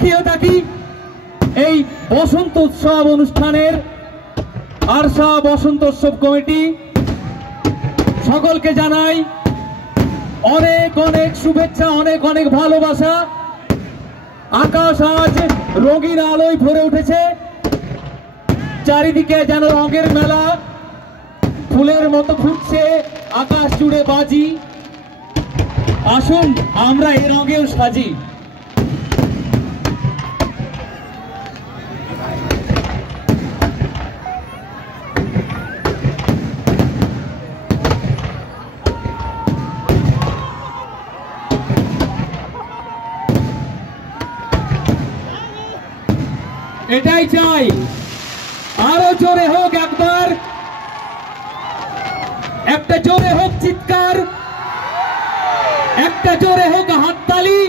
সাক্ষী হয়ে থাকি এই বসন্ত উৎসব অনুষ্ঠানের আরসা বসন্ত উৎসব কমিটি সকলকে জানাই অনেক অনেক শুভেচ্ছা, অনেক অনেক ভালোবাসা। আকাশ আজ রঙিন আলোয় ভরে উঠেছে, চারিদিকে যেন রঙের মেলা, ফুলের মতো ফুটছে আকাশ জুড়ে বাজি। আসুন আমরা এই রঙেও সাজি। এটাই চাই, আরো জোরে হোক একবার, একটা জোরে হোক চিৎকার, একটা জোরে হোক হাততালি।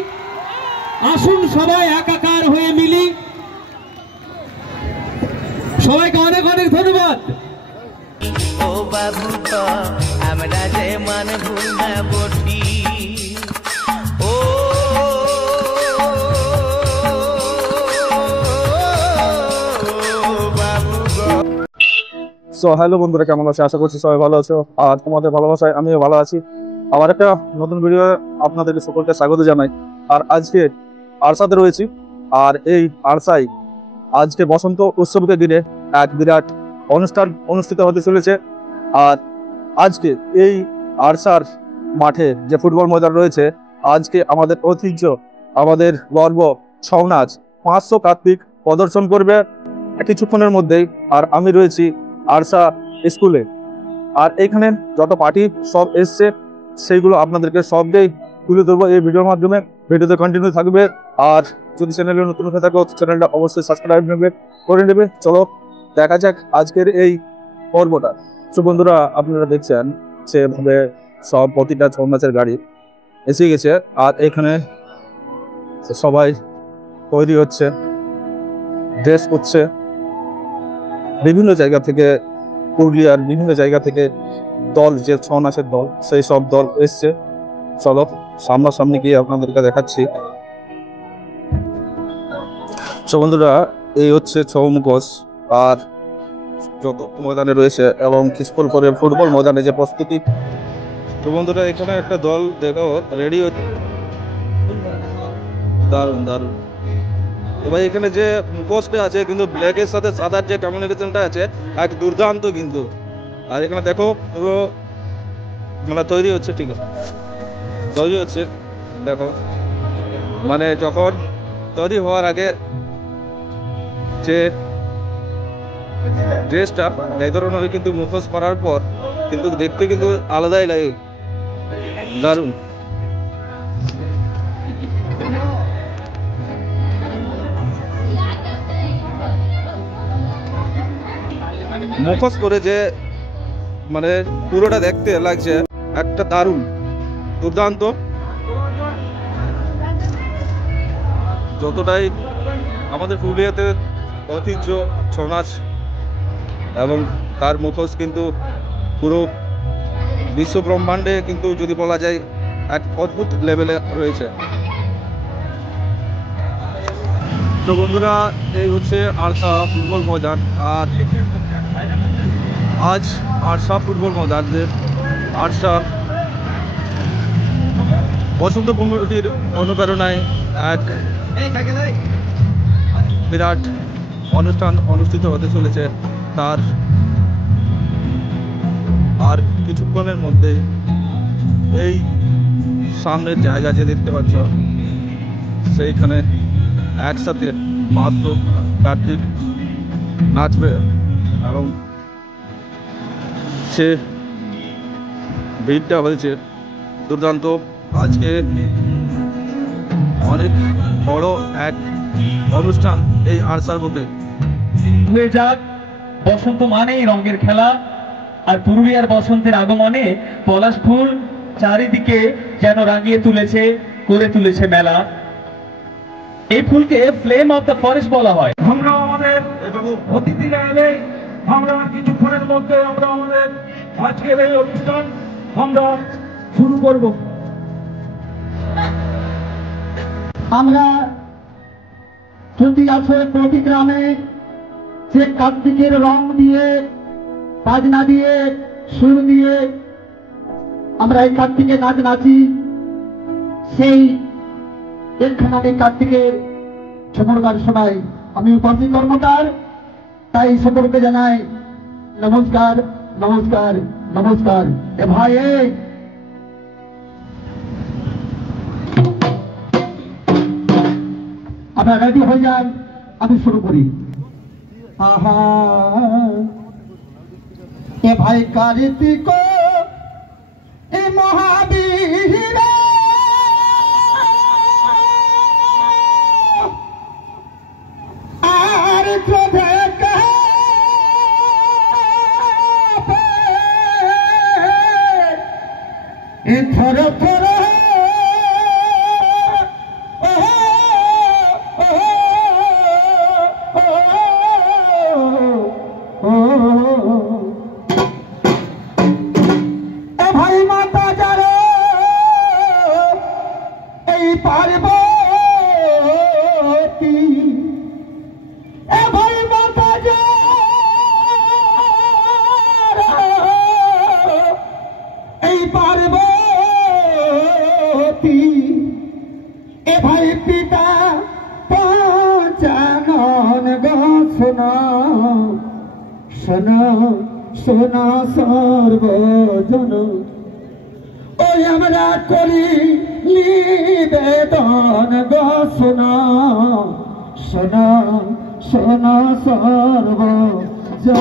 আসুন সবাই একাকার হয়ে মিলি। সবাইকে অনেক অনেক ধন্যবাদ। ও বাবু তো আমরা যে মান ভুল না বটি। সো হ্যালো বন্ধুরা, কেমন আছো? আশা করছি সবাই ভালো আছো, আর তোমাদের ভালোবাসায় আমিও ভালো আছি। আবার একটা নতুন ভিডিও আপনাদের সকলকে স্বাগত জানাই। আর আজকে আরসাতে রয়েছি, আর এই আরসায় আজকে বসন্ত উৎসবকে ঘিরে এক বিরাট অনুষ্ঠান অনুষ্ঠিত হতে চলেছে। আর আজকে এই আরসার মাঠে যে ফুটবল ময়দান রয়েছে, আজকে আমাদের ঐতিহ্য, আমাদের গর্ব ছৌ নাচ 500 কার্তিক প্রদর্শন করবে কিছুক্ষণের মধ্যেই। আর আমি রয়েছি আরসা স্কুলে, আর এখানে যত পার্টি সব এসছে সেইগুলো আপনাদেরকে সবটাই তুলে ধরবো এই ভিডিওর মাধ্যমে। ভিডিওতে কন্টিনিউ থাকবে, আর যদি চ্যানেলে নতুন হয়ে থাকো চ্যানেলটা অবশ্যই সাবস্ক্রাইব করে নেবে। চলো দেখা যাক আজকের এই পর্বটা। তো বন্ধুরা, আপনারা দেখছেন সেভাবে সব প্রতিটা ছৌ নাচের গাড়ি এসে গেছে, আর এখানে সবাই তৈরি হচ্ছে, ড্রেস করছে। বিভিন্ন জায়গা থেকে, পুরুলিয়ার বিভিন্ন জায়গা থেকে দল, যে ছৌ নাচের দল, সেই সব দল এসছে। চলো সামনাসামনি গিয়ে আপনাদেরকে দেখাচ্ছি। তো বন্ধুরা, এই হচ্ছে ছৌ মুখোশ, আর যত ময়দানে রয়েছে এবং কিছুক্ষণ পরে ফুটবল ময়দানে যে প্রস্তুতি। তো বন্ধুরা, এখানে একটা দল দেখো রেডি হচ্ছে, দারুণ দারুণ। এবার এখানে যে মুখোশটা আছে, কিন্তু ব্ল্যাকের সাথে সাদার যে কমিউনিকেশনটা আছে এক দুর্দান্ত কিন্তু। আর এখানে দেখো পুরো মানে তৈরি হচ্ছে, ঠিক আছে তৈরি হচ্ছে। দেখো মানে যখন তৈরি হওয়ার আগে যে ড্রেসটা এই ধরনের কিন্তু মুখোশ করার পর কিন্তু দেখতে কিন্তু আলাদাই লাগে, দারুণ। মুখোশ করে যে মানে পুরোটা দেখতে লাগছে একটা দারুণ দুর্দান্ত। যতটাই আমাদের পুরুলিয়াতে ঐতিহ্য ছৌ নাচ এবং তার মুখোশ কিন্তু পুরো বিশ্ব ব্রহ্মাণ্ডে কিন্তু যদি বলা যায় এক অদ্ভুত লেভেলে রয়েছে। তো বন্ধুরা, এই হচ্ছে আরসা ফুটবল ময়দান। আর আজ আরসা ফুটবল ময়দানের আরসা বসন্ত কমিটির অনুপ্রেরণায় এক বিরাট অনুষ্ঠান অনুষ্ঠিত হতে চলেছে। তার আর কিছুক্ষণের মধ্যে এই সামনের জায়গা যে দেখতে পাচ্ছ, সেইখানে একসাথে 500 কার্তিক নাচবে এবং সে ভিড়টা হয়েছে দুর্দান্ত। আজকে অনেক বড় এক অনুষ্ঠান এই আরসার মধ্যে হয়ে যাক। বসন্ত মানেই রঙের খেলা, আর পুরুলিয়ার বসন্তের আগমনে পলাশ ফুল চারিদিকে যেন রাঙিয়ে তুলেছে, করে তুলেছে মেলা। এই ফুলকে ফ্লেম অফ দ্য ফরেস্ট বলা হয়। আমরা আমাদের অতিথিরা এলে আমরা কিছুক্ষণের মধ্যে আমরা আমাদের আজকের এই অনুষ্ঠান আমরা শুরু করব। আমরা প্রতি আসর প্রতি গ্রামে যে কার্তিকের রং দিয়ে, বাজনা দিয়ে, সুর দিয়ে আমরা এই কার্তিকের নাচ নাচি, সেই এখানে আমি কার্তিকের ঝুমুর গান শোনাই। আমি উপাসী কর্মকার, তাই সকলকে জানাই নমস্কার, নমস্কার, নমস্কার। এ ভাই আপনারা রেডি হয়ে যান, আমি শুরু করি। আহা এ ভাই কার্তিক এ মহাবীর আর ক্রোধে এ থর থর ভাই মাতা যারা এই পার্বতী, এ ভাই মাতা যারা এই পার্বতী, এ ভাই পিতা পঞ্চানন গো শোনা শোনা শোনা সর্বজন, ওই আমরা করি নিবেদন গো শোনা শোনা শোনা সর্বজন।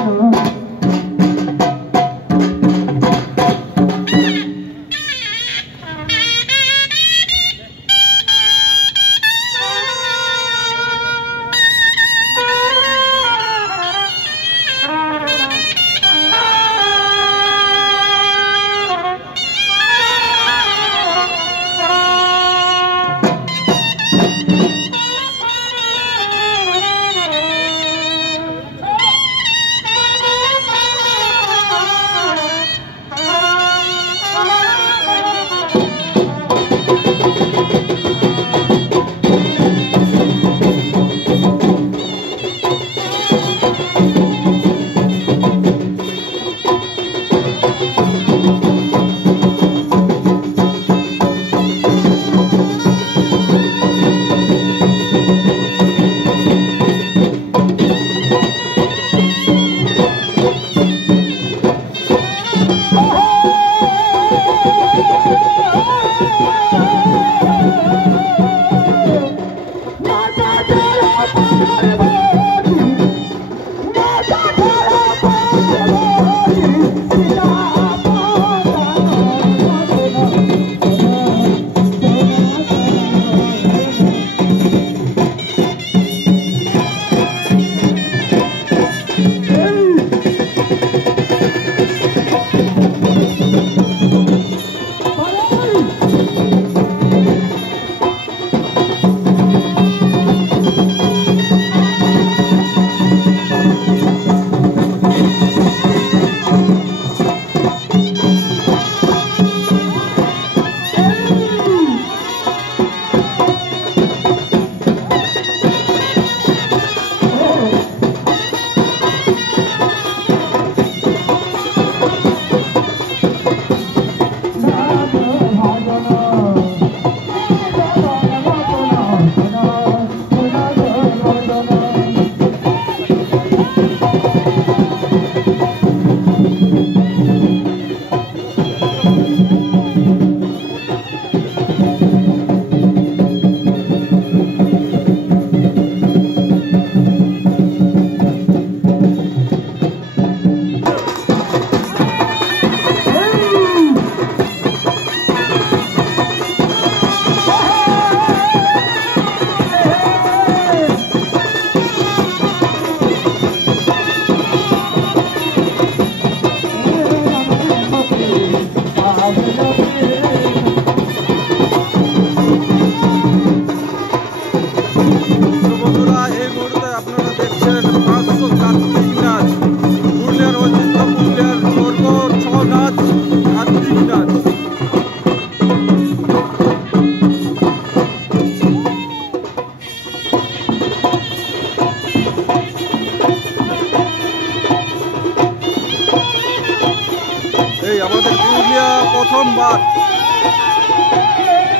প্রথমবার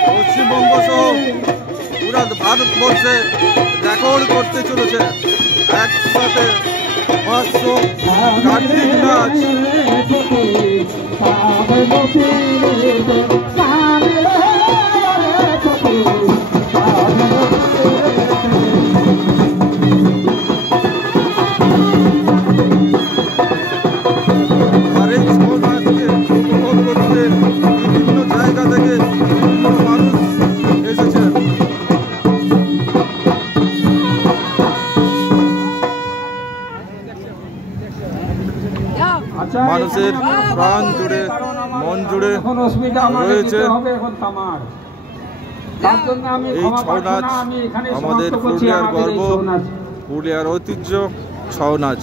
পশ্চিমবঙ্গ সহ পুরা ভারতবর্ষে রেকর্ড করতে চলেছে একসাথে 500 কার্তিক নাচ। আর এই ছৌ নাচকে উপভোগ করতে বিভিন্ন জায়গা থেকে বিভিন্ন মানুষ এসেছেন। মানুষের প্রাণ জুড়ে মন জুড়ে রয়েছে এই ছৌ নাচ। আমাদের পুরুলিয়ার গর্ব, পুরুলিয়ার ঐতিহ্য ছৌ নাচ।